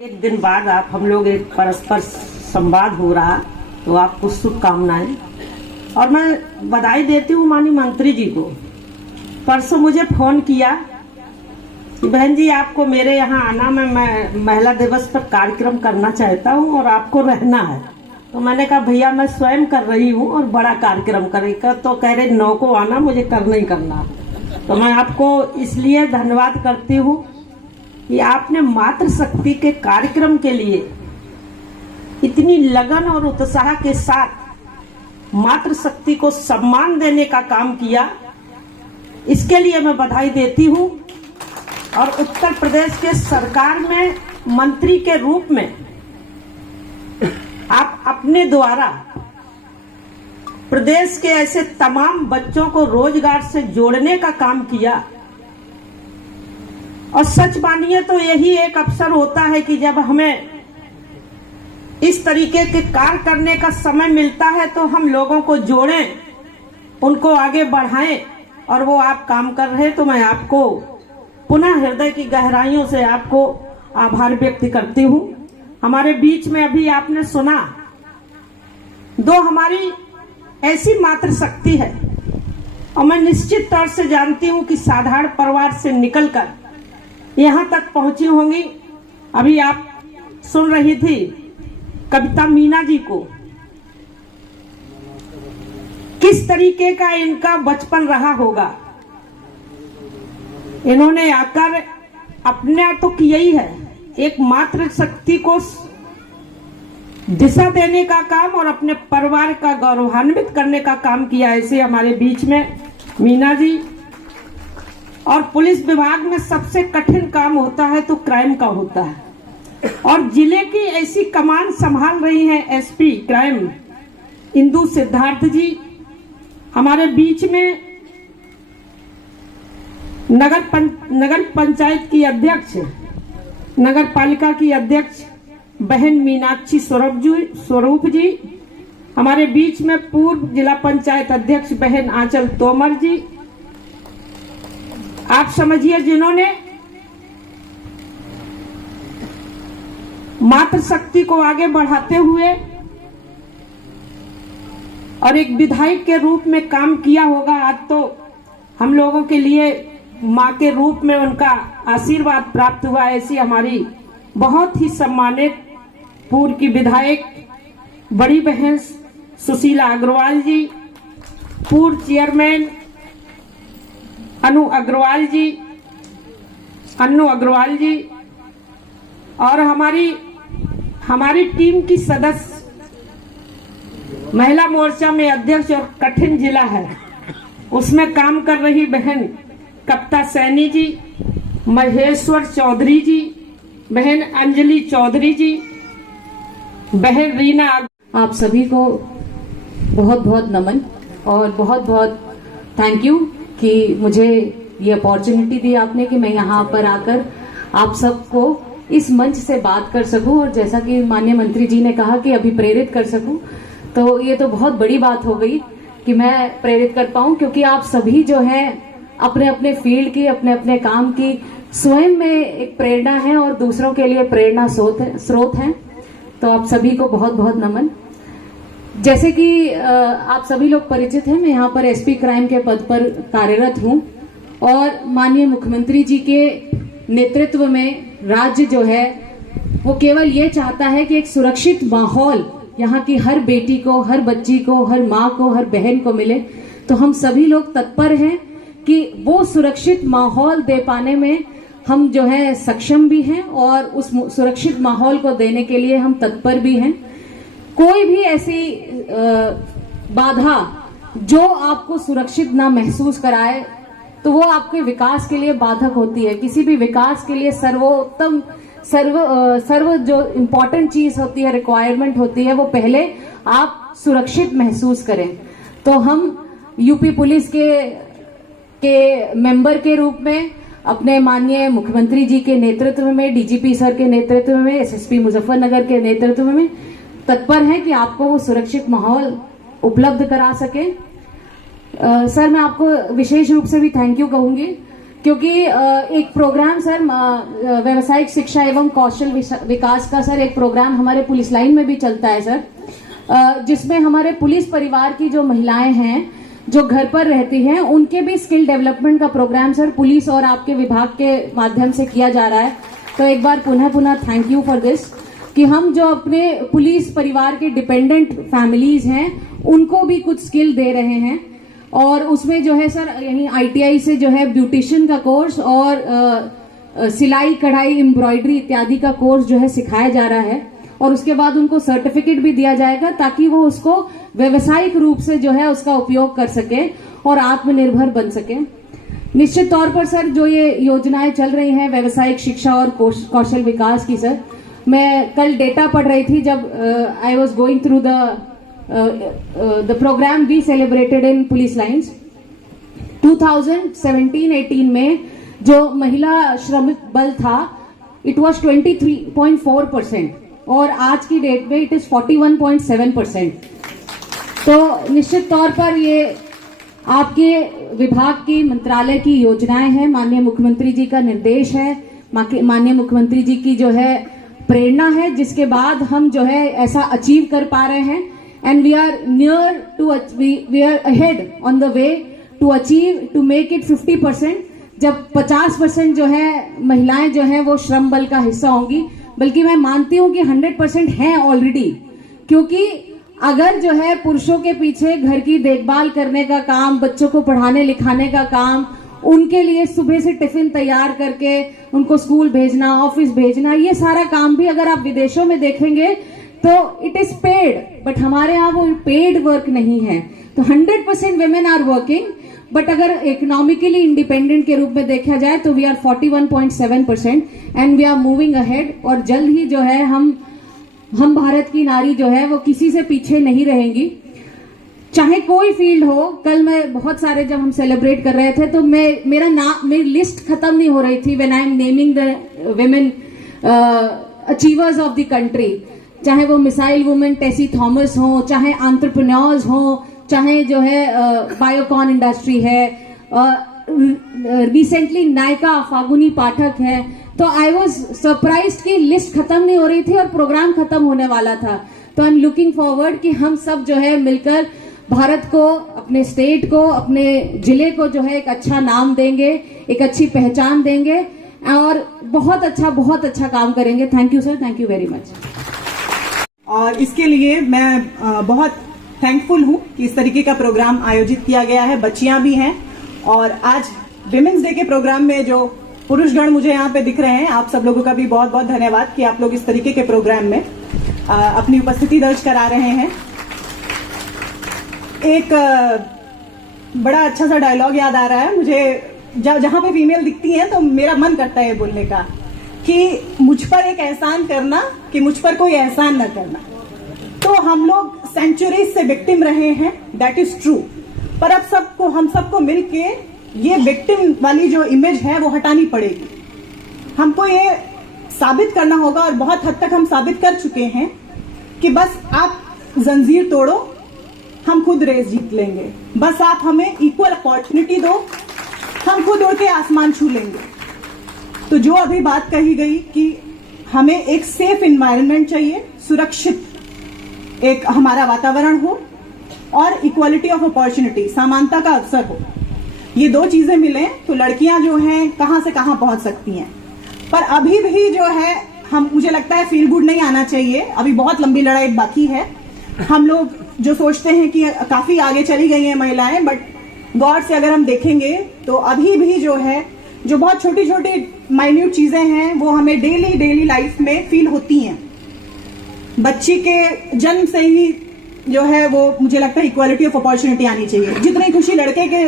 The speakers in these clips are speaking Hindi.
एक दिन बाद आप हम लोग एक परस्पर संवाद हो रहा, तो आपको शुभकामनाएं। और मैं बधाई देती हूँ माननीय मंत्री जी को। परसों मुझे फोन किया कि बहन जी आपको मेरे यहाँ आना, मैं महिला दिवस पर कार्यक्रम करना चाहता हूँ और आपको रहना है। तो मैंने कहा भैया मैं स्वयं कर रही हूँ और बड़ा कार्यक्रम करेगा। तो कह रहे 9 को आना, मुझे करना ही करना। तो मैं आपको इसलिए धन्यवाद करती हूँ कि आपने मातृशक्ति के कार्यक्रम के लिए इतनी लगन और उत्साह के साथ मातृशक्ति को सम्मान देने का काम किया। इसके लिए मैं बधाई देती हूँ। और उत्तर प्रदेश के सरकार में मंत्री के रूप में आप अपने द्वारा प्रदेश के ऐसे तमाम बच्चों को रोजगार से जोड़ने का काम किया। और सच मानिए तो यही एक अवसर होता है कि जब हमें इस तरीके के कार्य करने का समय मिलता है तो हम लोगों को जोड़ें, उनको आगे बढ़ाएं। और वो आप काम कर रहे हैं, तो मैं आपको पुनः हृदय की गहराइयों से आपको आभार व्यक्त करती हूँ। हमारे बीच में अभी आपने सुना 2 हमारी ऐसी मातृशक्ति है, और मैं निश्चित तौर से जानती हूँ कि साधारण परिवार से निकलकर यहाँ तक पहुंची होंगी। अभी आप सुन रही थी कविता मीना जी को, किस तरीके का इनका बचपन रहा होगा। इन्होंने आकर अपना तो किया ही है, एक मातृशक्ति को दिशा देने का काम और अपने परिवार का गौरवान्वित करने का काम किया। ऐसे हमारे बीच में मीना जी। और पुलिस विभाग में सबसे कठिन काम होता है तो क्राइम का होता है, और जिले की ऐसी कमान संभाल रही हैं एसपी क्राइम इंदु सिद्धार्थ जी। हमारे बीच में नगर पंचायत की अध्यक्ष, नगर पालिका की अध्यक्ष बहन मीनाक्षी स्वरूप जी। हमारे बीच में पूर्व जिला पंचायत अध्यक्ष बहन आंचल तोमर जी। आप समझिए जिन्होंने मातृशक्ति को आगे बढ़ाते हुए और एक विधायक के रूप में काम किया होगा। आज तो हम लोगों के लिए मां के रूप में उनका आशीर्वाद प्राप्त हुआ। ऐसी हमारी बहुत ही सम्मानित पूर्व की विधायक बड़ी बहन सुशीला अग्रवाल जी, पूर्व चेयरमैन अन्नू अग्रवाल जी, और हमारी टीम की सदस्य, महिला मोर्चा में अध्यक्ष और कठिन जिला है उसमें काम कर रही बहन कविता सैनी जी, महेश्वर चौधरी जी, बहन अंजलि चौधरी जी, बहन रीना। आप सभी को बहुत बहुत नमन और बहुत बहुत थैंक यू कि मुझे ये अपॉर्चुनिटी दी आपने कि मैं यहाँ पर आकर आप सबको इस मंच से बात कर सकूं। और जैसा कि माननीय मंत्री जी ने कहा कि अभी प्रेरित कर सकूं, तो ये तो बहुत बड़ी बात हो गई कि मैं प्रेरित कर पाऊं, क्योंकि आप सभी जो हैं अपने अपने फील्ड की, अपने अपने काम की स्वयं में एक प्रेरणा है और दूसरों के लिए प्रेरणा स्रोत हैं। तो आप सभी को बहुत बहुत नमन। जैसे कि आप सभी लोग परिचित हैं, मैं यहाँ पर एसपी क्राइम के पद पर कार्यरत हूँ, और माननीय मुख्यमंत्री जी के नेतृत्व में राज्य जो है वो केवल ये चाहता है कि एक सुरक्षित माहौल यहाँ की हर बेटी को, हर बच्ची को, हर माँ को, हर बहन को मिले। तो हम सभी लोग तत्पर हैं कि वो सुरक्षित माहौल दे पाने में हम जो है सक्षम भी हैं, और उस सुरक्षित माहौल को देने के लिए हम तत्पर भी हैं। कोई भी ऐसी बाधा जो आपको सुरक्षित ना महसूस कराए तो वो आपके विकास के लिए बाधक होती है। किसी भी विकास के लिए सर्वोत्तम सर्व जो इम्पोर्टेंट चीज होती है, रिक्वायरमेंट होती है, वो पहले आप सुरक्षित महसूस करें। तो हम यूपी पुलिस के मेंबर के रूप में अपने माननीय मुख्यमंत्री जी के नेतृत्व में, डीजीपी सर के नेतृत्व में, एसएसपी मुजफ्फरनगर के नेतृत्व में तत्पर है कि आपको वो सुरक्षित माहौल उपलब्ध करा सके। सर मैं आपको विशेष रूप से भी थैंक यू कहूंगी क्योंकि एक प्रोग्राम सर व्यावसायिक शिक्षा एवं कौशल विकास का सर एक प्रोग्राम हमारे पुलिस लाइन में भी चलता है सर, जिसमें हमारे पुलिस परिवार की जो महिलाएं हैं जो घर पर रहती हैं उनके भी स्किल डेवलपमेंट का प्रोग्राम सर पुलिस और आपके विभाग के माध्यम से किया जा रहा है। तो एक बार पुनः थैंक यू फॉर दिस कि हम जो अपने पुलिस परिवार के डिपेंडेंट फैमिलीज हैं उनको भी कुछ स्किल दे रहे हैं। और उसमें जो है सर यहीं ITI से जो है ब्यूटिशियन का कोर्स और सिलाई कढ़ाई एम्ब्रॉयडरी इत्यादि का कोर्स जो है सिखाया जा रहा है और उसके बाद उनको सर्टिफिकेट भी दिया जाएगा ताकि वो उसको व्यवसायिक रूप से जो है उसका उपयोग कर सके और आत्मनिर्भर बन सके। निश्चित तौर पर सर जो ये योजनाएं चल रही हैं व्यावसायिक शिक्षा और कौशल विकास की सर, मैं कल डेटा पढ़ रही थी जब I was going through the program we celebrated in police lines 2017-18 में जो महिला श्रमिक बल था इट वॉज 23.4% और आज की डेट में इट इज 41.7%। तो निश्चित तौर पर ये आपके विभाग की मंत्रालय की योजनाएं हैं, माननीय मुख्यमंत्री जी का निर्देश है, माननीय मुख्यमंत्री जी की जो है प्रेरणा है, जिसके बाद हम जो है ऐसा अचीव कर पा रहे हैं and we are near to we are ahead on the way to achieve to make it 50%, जब 50% जो है महिलाएं जो है वो श्रम बल का हिस्सा होंगी, बल्कि मैं मानती हूं कि 100% हैं ऑलरेडी। क्योंकि अगर जो है पुरुषों के पीछे घर की देखभाल करने का काम, बच्चों को पढ़ाने लिखाने का काम, उनके लिए सुबह से टिफिन तैयार करके उनको स्कूल भेजना, ऑफिस भेजना, ये सारा काम भी अगर आप विदेशों में देखेंगे तो इट इज पेड, बट हमारे यहाँ वो पेड वर्क नहीं है। तो 100% women आर वर्किंग, बट अगर इकोनॉमिकली इंडिपेंडेंट के रूप में देखा जाए तो we are 41.7% and we are moving ahead. और जल्द ही जो है हम भारत की नारी जो है वो किसी से पीछे नहीं रहेंगी, चाहे कोई फील्ड हो। कल मैं बहुत सारे जब हम सेलिब्रेट कर रहे थे तो मेरी लिस्ट खत्म नहीं हो रही थी when I am naming the women achievers of the country, चाहे वो मिसाइल वुमेन टेसी थॉमस हो, चाहे एंटरप्रेन्योर्स हो, चाहे जो है बायोकॉन इंडस्ट्री है, रिसेंटली नायका फागुनी पाठक है। तो आई वॉज सरप्राइज्ड कि लिस्ट खत्म नहीं हो रही थी और प्रोग्राम खत्म होने वाला था। तो आई एम लुकिंग फॉरवर्ड कि हम सब जो है मिलकर भारत को, अपने स्टेट को, अपने जिले को जो है एक अच्छा नाम देंगे, एक अच्छी पहचान देंगे और बहुत अच्छा काम करेंगे। Thank you sir, thank you very much. और इसके लिए मैं बहुत थैंकफुल हूँ कि इस तरीके का प्रोग्राम आयोजित किया गया है, बच्चियां भी हैं। और आज विमेंस डे के प्रोग्राम में जो पुरुषगण मुझे यहाँ पे दिख रहे हैं, आप सब लोगों का भी बहुत बहुत धन्यवाद कि आप लोग इस तरीके के प्रोग्राम में अपनी उपस्थिति दर्ज करा रहे हैं। एक बड़ा अच्छा सा डायलॉग याद आ रहा है मुझे, जहां पे फीमेल दिखती हैं तो मेरा मन करता है बोलने का कि मुझ पर एक एहसान करना कि मुझ पर कोई एहसान न करना। तो हम लोग सेंचुरीज से विक्टिम रहे हैं, दैट इज ट्रू, पर अब हम सबको मिलके ये विक्टिम वाली जो इमेज है वो हटानी पड़ेगी। हमको ये साबित करना होगा और बहुत हद तक हम साबित कर चुके हैं कि बस आप जंजीर तोड़ो, हम खुद रेस जीत लेंगे। बस आप हमें इक्वल अपॉर्चुनिटी दो, हम खुद उड़ के आसमान छू लेंगे। तो जो अभी बात कही गई कि हमें एक सेफ एनवायरनमेंट चाहिए, सुरक्षित एक हमारा वातावरण हो और इक्वालिटी ऑफ अपॉर्चुनिटी, समानता का अवसर हो, ये दो चीजें मिले तो लड़कियां जो हैं कहां से कहां पहुंच सकती हैं। पर अभी भी जो है मुझे लगता है फील गुड नहीं आना चाहिए, अभी बहुत लंबी लड़ाई बाकी है। हम लोग जो सोचते हैं कि काफी आगे चली गई हैं महिलाएं, बट गौर से अगर हम देखेंगे तो अभी भी जो है जो बहुत छोटी छोटी माइन्यूट चीजें हैं वो हमें डेली लाइफ में फील होती हैं। बच्ची के जन्म से ही जो है वो मुझे लगता है इक्वालिटी ऑफ अपॉर्चुनिटी आनी चाहिए। जितनी खुशी लड़के के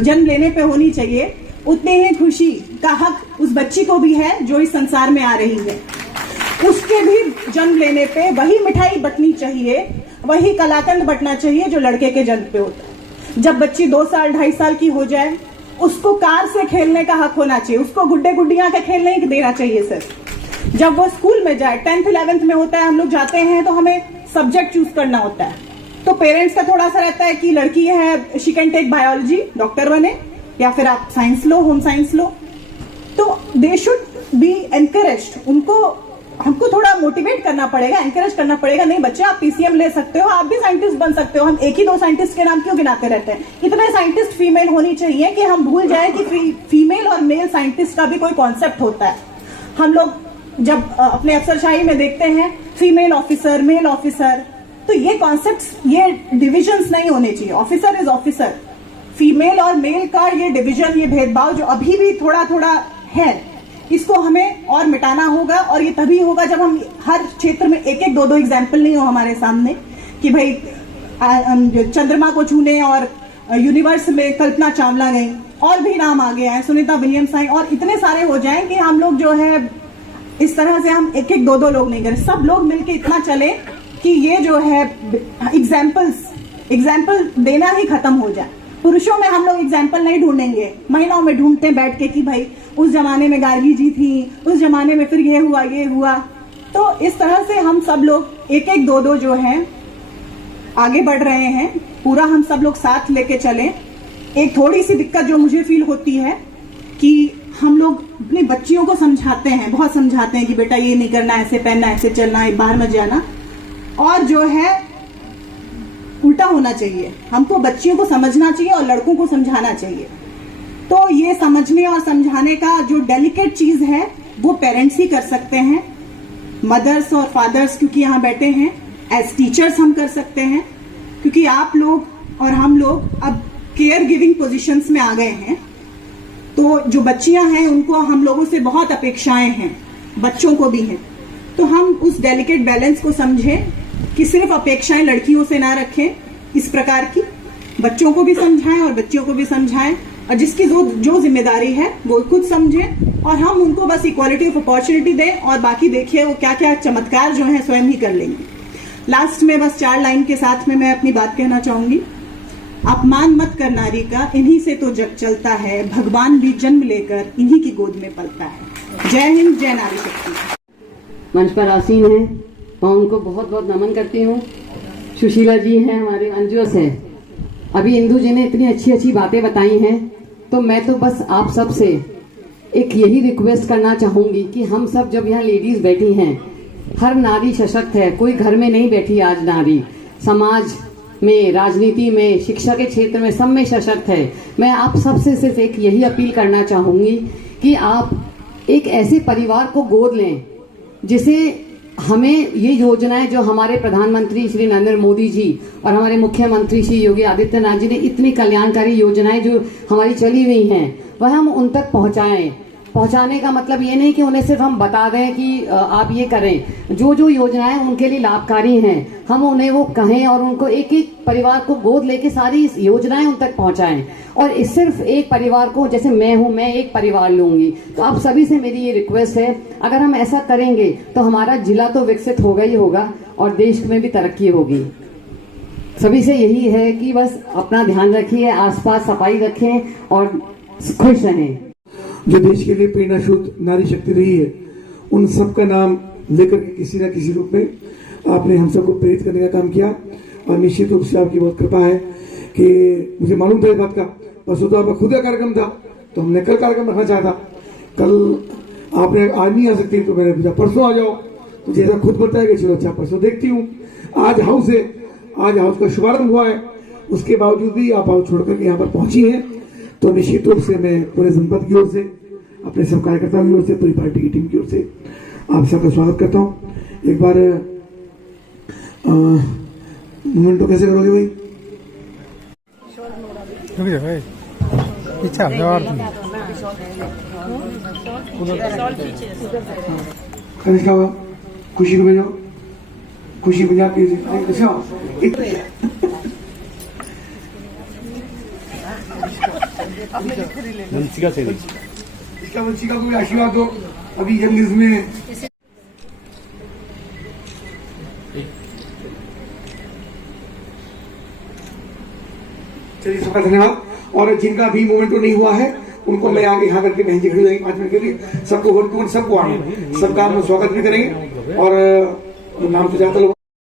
जन्म लेने पे होनी चाहिए, उतनी ही खुशी का हक उस बच्ची को भी है जो इस संसार में आ रही है। उसके भी जन्म लेने पे वही मिठाई बटनी चाहिए, वही कलाकंद बटना चाहिए जो लड़के के जन्म पे होता है। जब बच्ची 2 साल 2.5 साल की हो जाए, उसको कार से खेलने का हक होना चाहिए, उसको गुड्डे गुड्डियां का खेल नहीं देना चाहिए सिर्फ। जब वो स्कूल में जाए, 10th 11th में होता है, हम लोग जाते हैं तो हमें सब्जेक्ट चूज करना होता है। तो पेरेंट्स का थोड़ा सा रहता है कि लड़की है, she can take biology, doctor बने, या फिर आप साइंस लो, होम साइंस लो, तो दे शुड बी एनकरेज्ड। हमको थोड़ा मोटिवेट करना पड़ेगा, एनकरेज करना पड़ेगा। नहीं बच्चे, आप पीसीएम ले सकते हो, आप भी साइंटिस्ट बन सकते हो। हम एक ही दो साइंटिस्ट के नाम क्यों गिनाते रहते हैं? इतने साइंटिस्ट फीमेल होनी चाहिए कि हम भूल जाए कि फीमेल और मेल साइंटिस्ट का भी कोई कॉन्सेप्ट होता है। हम लोग जब अपने अफसरशाही में देखते हैं फीमेल ऑफिसर, मेल ऑफिसर, तो ये कॉन्सेप्ट्स, ये डिविजन्स नहीं होने चाहिए। Officer is officer. फीमेल और मेल का ये डिवीजन, ये भेदभाव जो अभी भी थोड़ा थोड़ा है, इसको हमें और मिटाना होगा। और ये तभी होगा जब हम हर क्षेत्र में एक एक दो दो एग्जाम्पल नहीं हो हमारे सामने कि भाई चंद्रमा को छूने और यूनिवर्स में कल्पना चावला गई, और भी नाम आगे आए, सुनीता विलियम्स आई, और इतने सारे हो जाएं कि हम लोग जो है इस तरह से हम एक एक दो दो लोग नहीं करें, सब लोग मिलके इतना चले कि ये जो है एग्जाम्पल देना ही खत्म हो जाए। पुरुषों में हम लोग एग्जाम्पल नहीं ढूंढेंगे, महिलाओं में ढूंढते हैं बैठ के कि भाई उस जमाने में गार्गी जी थी, उस जमाने में फिर ये हुआ। तो इस तरह से हम सब लोग एक एक दो दो जो है आगे बढ़ रहे हैं, पूरा हम सब लोग साथ लेके चले। एक थोड़ी सी दिक्कत जो मुझे फील होती है कि हम लोग अपनी बच्चियों को समझाते हैं, बहुत समझाते हैं कि बेटा ये नहीं करना, ऐसे पहनना, ऐसे चलना, बाहर मत जाना, और जो है उल्टा होना चाहिए। हमको बच्चियों को समझना चाहिए और लड़कों को समझाना चाहिए। तो ये समझने और समझाने का जो डेलिकेट चीज है वो पेरेंट्स ही कर सकते हैं, मदर्स और फादर्स, क्योंकि यहाँ बैठे हैं। एज टीचर्स हम कर सकते हैं, क्योंकि आप लोग और हम लोग अब केयर गिविंग पोजीशंस में आ गए हैं। तो जो बच्चियां हैं उनको हम लोगों से बहुत अपेक्षाएं हैं, बच्चों को भी हैं। तो हम उस डेलिकेट बैलेंस को समझें कि सिर्फ अपेक्षाएं लड़कियों से ना रखें, इस प्रकार की बच्चों को भी समझाएं और बच्चियों को भी समझाएं, और जिसकी जो जिम्मेदारी है वो खुद समझें, और हम उनको बस इक्वालिटी ऑफ अपॉर्चुनिटी दें, और बाकी देखिए वो क्या क्या चमत्कार जो है स्वयं ही कर लेंगे। लास्ट में बस 4 लाइन के साथ में मैं अपनी बात कहना चाहूंगी। अपमान मत कर नारी का, इन्हीं से तो जग चलता है, भगवान भी जन्म लेकर इन्हीं की गोद में पलता है। जय हिंद, जय नारी शक्ति। मंच पर आसीन है, मैं उनको बहुत बहुत नमन करती हूँ। सुशीला जी हैं, हमारे अंजुस है। अभी इंदु जी ने इतनी अच्छी अच्छी बातें बताई हैं, तो मैं तो बस आप सब से एक यही रिक्वेस्ट करना चाहूंगी कि हम सब जब यहाँ लेडीज बैठी हैं, हर नारी सशक्त है, कोई घर में नहीं बैठी आज नारी, समाज में, राजनीति में, शिक्षा के क्षेत्र में, सब में सशक्त है। मैं आप सबसे सिर्फ एक यही अपील करना चाहूंगी कि आप एक ऐसे परिवार को गोद लें जिसे हमें ये योजनाएं जो हमारे प्रधानमंत्री श्री नरेंद्र मोदी जी और हमारे मुख्यमंत्री श्री योगी आदित्यनाथ जी ने इतनी कल्याणकारी योजनाएं जो हमारी चली हुई हैं वह हम उन तक पहुंचाएं। पहुंचाने का मतलब ये नहीं कि उन्हें सिर्फ हम बता दें कि आप ये करें। जो जो योजनाएं उनके लिए लाभकारी हैं हम उन्हें वो कहें और उनको एक एक परिवार को गोद लेके सारी योजनाएं उन तक पहुंचाएं। और इस सिर्फ एक परिवार को, जैसे मैं हूं, मैं एक परिवार लूंगी, तो आप सभी से मेरी ये रिक्वेस्ट है, अगर हम ऐसा करेंगे तो हमारा जिला तो विकसित होगा ही होगा और देश में भी तरक्की होगी। सभी से यही है कि बस अपना ध्यान रखिए, आसपास सफाई रखें और खुश रहें। जो देश के लिए प्रेरणा स्रोत नारी शक्ति रही है, उन सब का नाम लेकर के किसी न किसी रूप में आपने हम सबको प्रेरित करने का काम किया। और निश्चित रूप से आपकी बहुत कृपा है कि मुझे मालूम था इस बात का, परसों तो आपका खुद का कार्यक्रम था, तो हमने कल कार्यक्रम रखना चाहा था। कल आपने आज नहीं आ सकती, तो मैंने पूछा परसों आ जाओ, तो जैसा खुद बताया चलो अच्छा परसों देखती हूँ। आज हाउस है, आज हाउस का शुभारंभ हुआ है, उसके बावजूद भी आप हाउस छोड़कर के यहाँ पर पहुंची हैं, तो निश्चित रूप से मैं पूरे जनपद की ओर से, अपने सब कार्यकर्ताओं की ओर से, पूरी पार्टी की टीम की ओर से आप सबका स्वागत करता हूँ। एक बार मोमेंटो कैसे करोगे भाई? कनिष्ठा होगा, खुशी को भेजो, खुशी पंजाब की इसका वंशिका को भी आशीर्वाद दो अभी यंग एज में। चलिए सबका धन्यवाद। और जिनका भी मोमेंट नहीं हुआ है उनको मैं आगे यहाँ करके बहन जी खड़ी रहेंगी 5 मिनट के लिए, सबको आना, सबका हम स्वागत भी करेंगे और नाम तो जाता लोग